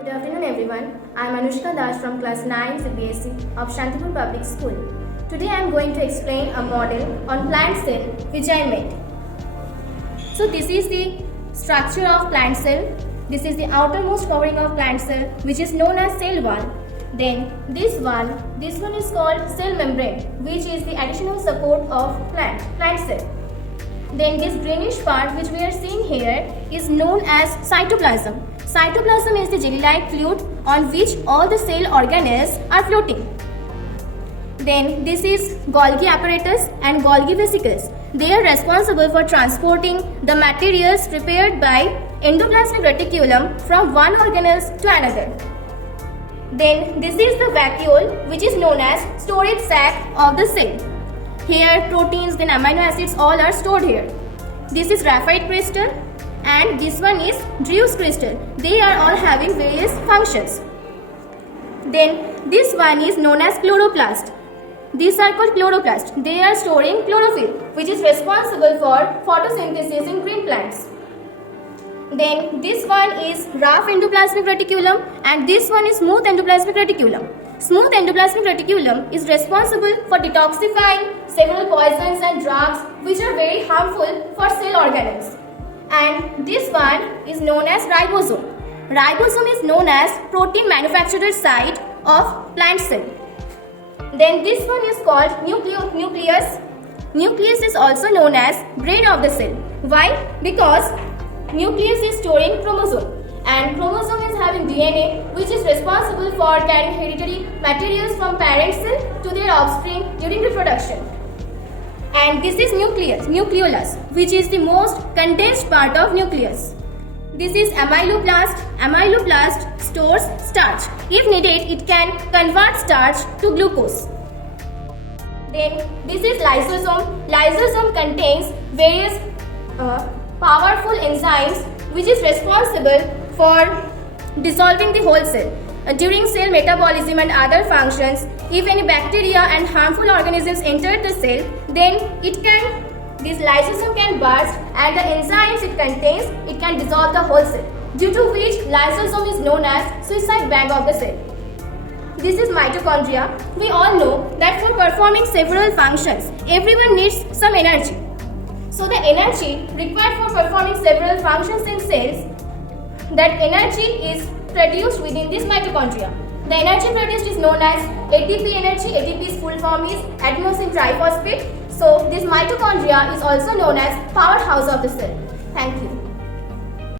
Good afternoon everyone. I am Anushka Das from class 9 CBSE of Shantipur Public School. Today I am going to explain a model on plant cell which I made. So this is the structure of plant cell. This is the outermost covering of plant cell which is known as cell wall. Then this one is called cell membrane, which is the additional support of plant cell. Then this greenish part which we are seeing here is known as cytoplasm. Cytoplasm is the jelly-like fluid on which all the cell organelles are floating. Then this is Golgi apparatus and Golgi vesicles. They are responsible for transporting the materials prepared by endoplasmic reticulum from one organelle to another. Then this is the vacuole, which is known as storage sac of the cell. Here proteins, then amino acids all are stored here. This is graphite crystal and this one is Drew's crystal. They are all having various functions. Then this one is known as chloroplast. These are called chloroplasts. They are storing chlorophyll, which is responsible for photosynthesis in green plants. Then this one is rough endoplasmic reticulum and this one is smooth endoplasmic reticulum. Smooth endoplasmic reticulum is responsible for detoxifying several poisons and drugs which are very harmful for cell organelles. And this one is known as ribosome. Ribosome is known as protein manufacturer site of plant cell. Then this one is called nucleus. Nucleus is also known as brain of the cell. Why? Because nucleus is storing chromosome and chromosome is having DNA which is responsible for carrying hereditary materials from parent cell to their offspring during reproduction. And this is nucleolus, which is the most condensed part of nucleus. This is amyloplast. Amyloplast stores starch. If needed, it can convert starch to glucose. Then this is lysosome. Lysosome contains various powerful enzymes which is responsible for dissolving the whole cell. During cell metabolism and other functions, if any bacteria and harmful organisms enter the cell, then this lysosome can burst and the enzymes it contains, it can dissolve the whole cell, due to which lysosome is known as suicide valve of the cell. This is mitochondria. We all know that for performing several functions, everyone needs some energy. So the energy required for performing several functions in cells, that energy is produced within this mitochondria. The energy produced is known as ATP energy. ATP's full form is adenosine triphosphate. So this mitochondria is also known as powerhouse of the cell. Thank you.